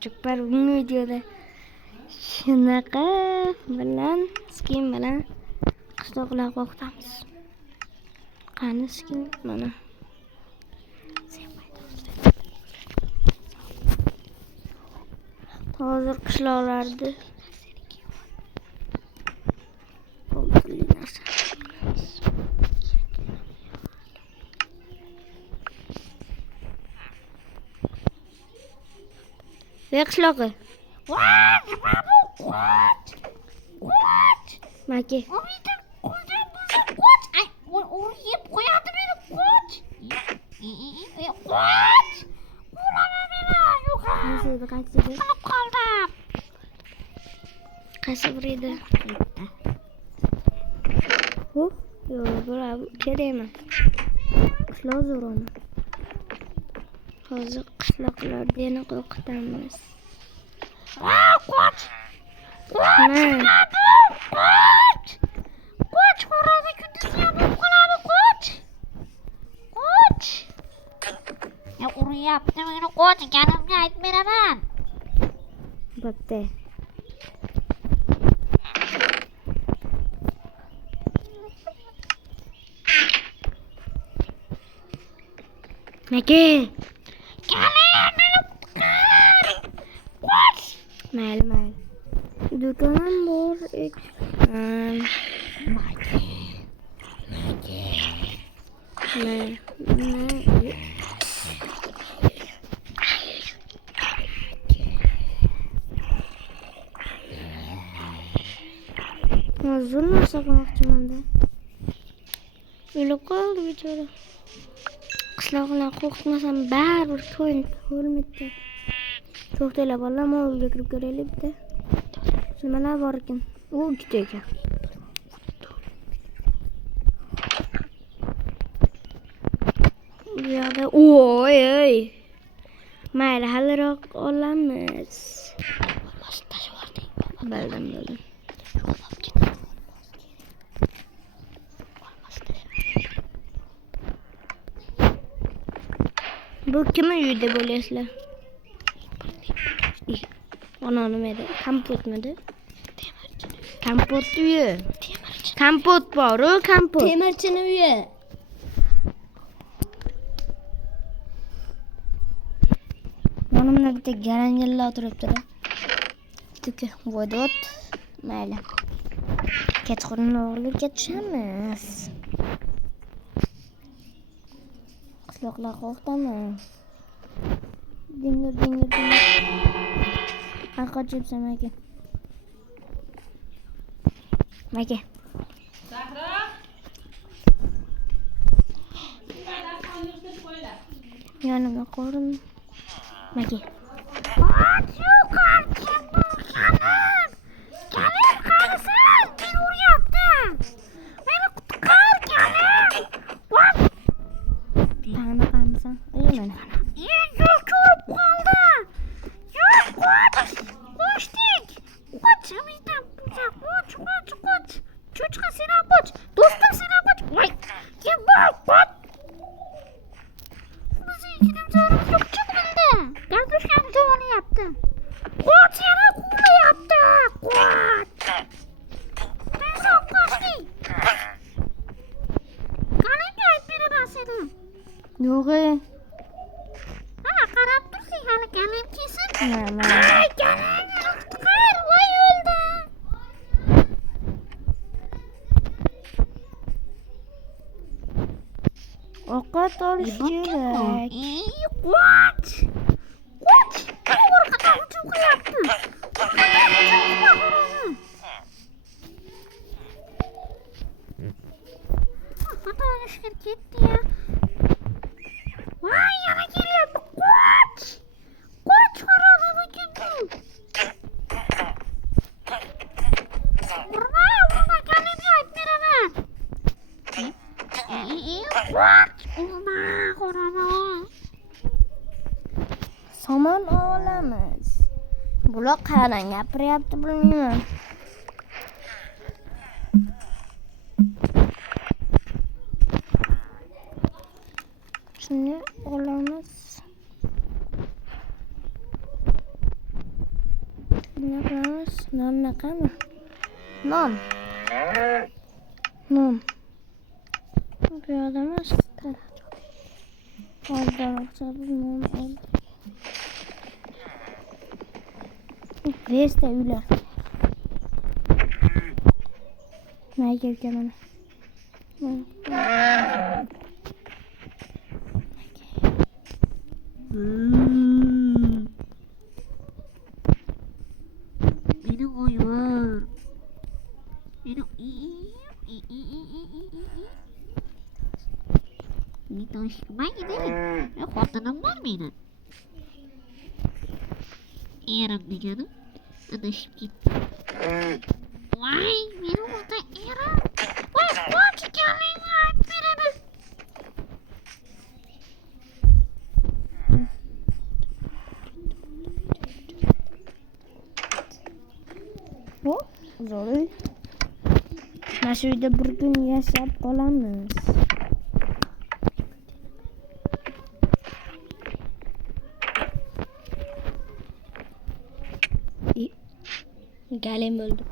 Çocuklar bu videoda shunaqa bilan skin bilan qishloqlar qo'rqitamiz. Qani skin mana. Hozir qishloqlarda qishloqi. Maki. Yeb qo'yadi meni qoch. Qoch. Qo'lama meni. Yo'q. Qancha Qilib qoldim. qaysi bir edi? Yo'q, bravo, kerak emas. Qishloq zo'roni. Hozir qishloqlarda yana qo'rqitamiz. Qoch. Qoch, xo'rozni kunduz yopib qoladi, qoch. Ya uryapti meni qoch, ekanimga aytib beraman. Bo'pti. Maki. Qoch. Mayli. Do'kon bor. Zo'r narsa qilmoqchiman-da. O'lib qoldi bechora. Qishloqlar qo'rqitmasam baribir ko'rmaydi. To'xtanglar, bolalar, molga kirib ko'raylik bitta. Nimalar bor ekan? U ikkita ekan. Bu yoqda oy. Mayli, haliroq olamiz. Bildim. Bu kim uyida bo'lasizlar? Ona nima edi? Kompotmidi? Kompot uyi. Kompot bor-ku, kompot. Temirchini uyi. Yonimda bitta garanjilla o'tiribdi-da. Tuki, vodot. Mayli. Kechqurun o'g'irlikka tushamiz. Qishloqlar qo'rqitamiz. Dingir. Arqa chipsam aka. Maka. Zahra. Yonimda qo'rim. Maka. Kalim qarasan, meni uryapti. Meni qutqar, Kalim. Tani qamisan? Mana. Yo'q, ko'rib qoldi. Yo'q, qochdik. Qoch, umidam. Qoch. Cho'chqa sen ham qoch. Do'stim sen ham qoch. Voy, kim bor? Qoch. Bizni ikkilamchamiz yo'q, kim bildi? Kartoshkani jovonyapti. Qoch, yana quvlayapti. Qoch. Tezroq qochdik. Qalinga aytib beraman seni. Yo'q. Qarab tursang hali Kalim kesin. Mana. Ay, Kalim, qutqar, voy o'ldi. Ovqat olish kerak. Qoch. Orqadan hujum qilyapti. Xudo shukr ketdi-ya. Voy, yana kelyapti. Qoch, xo'rozini ketdi. Urma, Kalimga aytib beraman. Qoch, urma, xo'rozni. Somon olamiz. Bular qayerdan gapiryapti bilmayman. Shuni olamiz. Ne yapıyoruz? Non ne kadar? Non. Non. Bir adam açtı. Orada bakacağız. Non oldu. Veste üle. Ne geleceğim ona? Benim oyun. Benim bir hoşuma gidelim. Ve hortanım var benim. Yarın canım. Adaşım gitti. Vay benim orada Eren. Vay koç gelin ya birine. O zor. Nasıl bir gün yaşayıp olamaz. Galim öldü.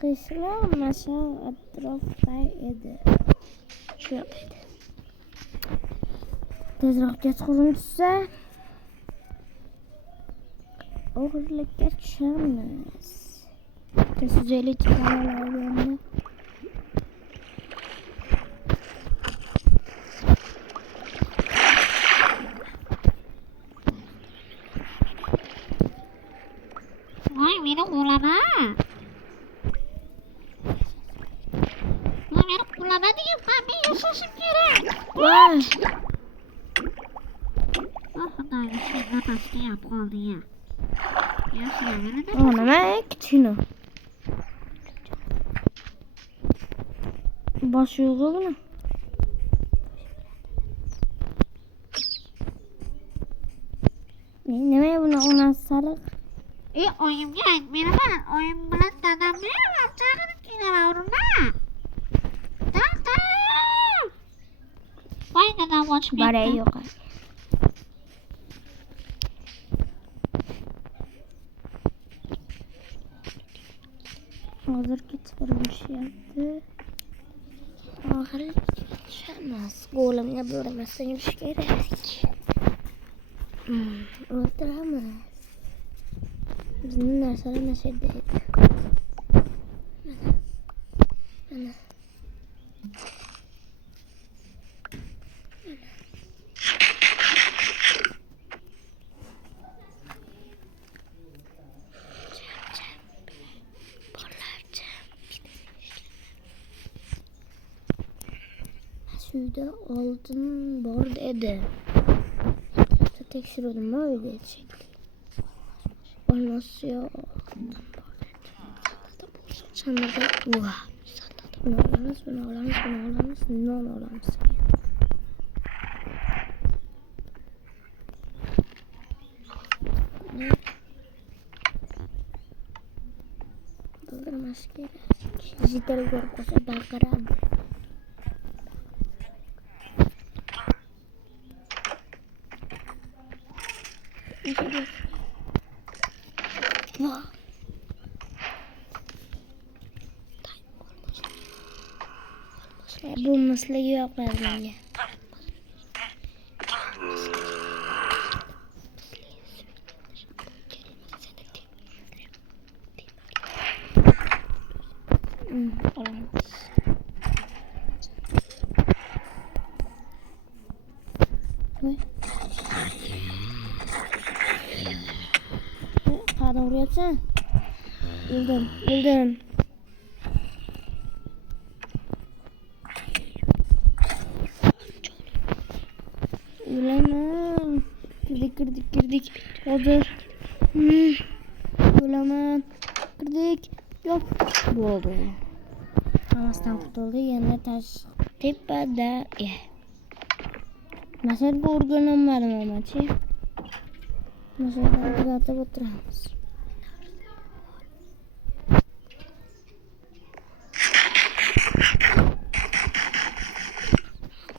Kışla mesela etrafdaydı. Şöyle. Tezroq geç kurulsa o'g'irlikka tushamiz. Sizeli chiqariladi. Vay benim ulama. Vay benim ulama diyeyim ben bir yaşasım gerek. Vay. Xudoga seni nafasga yap qoldi ya. Yaşayaveradi. O nima kichkina? Bosh yo'g'i buni. Nima buni onasi sariq? Oyimga aytmayman. Oyim bilan dadamni ham chaqirib kelaverma. Dada. Voy dadam ochmayapti. Baray yo'q. Hozir kechqurmishyapti. Oxiri tushamiz. Qo'limga bo'lmasa yurish kerak. O'tiramiz. Bizni narsalar nasibda edi. Mana. Suyda oldin bor edi. Etrafda tekshiruvdim uyda shekilli. Olmos yo'q. Sanada uva. Buni olamiz. Non olamiz. Bildirmas kerak. Jital ko'rib qolsa baqiradi. Vah. Bu maslagi yo'q menga. Olamiz. Qani uryapsan? Bildim. O'laman. Kirdik. Hozir. O'laman. Kirdik. Yo'q. Bo'ldi. Hammasidan qutuldi. Yana tepada. Nasıl bu organım amachi? Nasıl kuzatib o'tiramiz.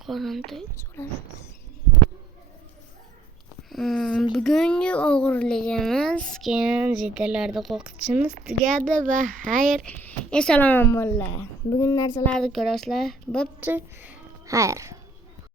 Qoronda so'ramiz. bugungi o'g'irligimiz, keyin jetalarda qo'rqitishimiz tugadi va xayr. Assalomu alaykum. Bugun narsalarni ko'rasizlar. Bo'pti. Xayr.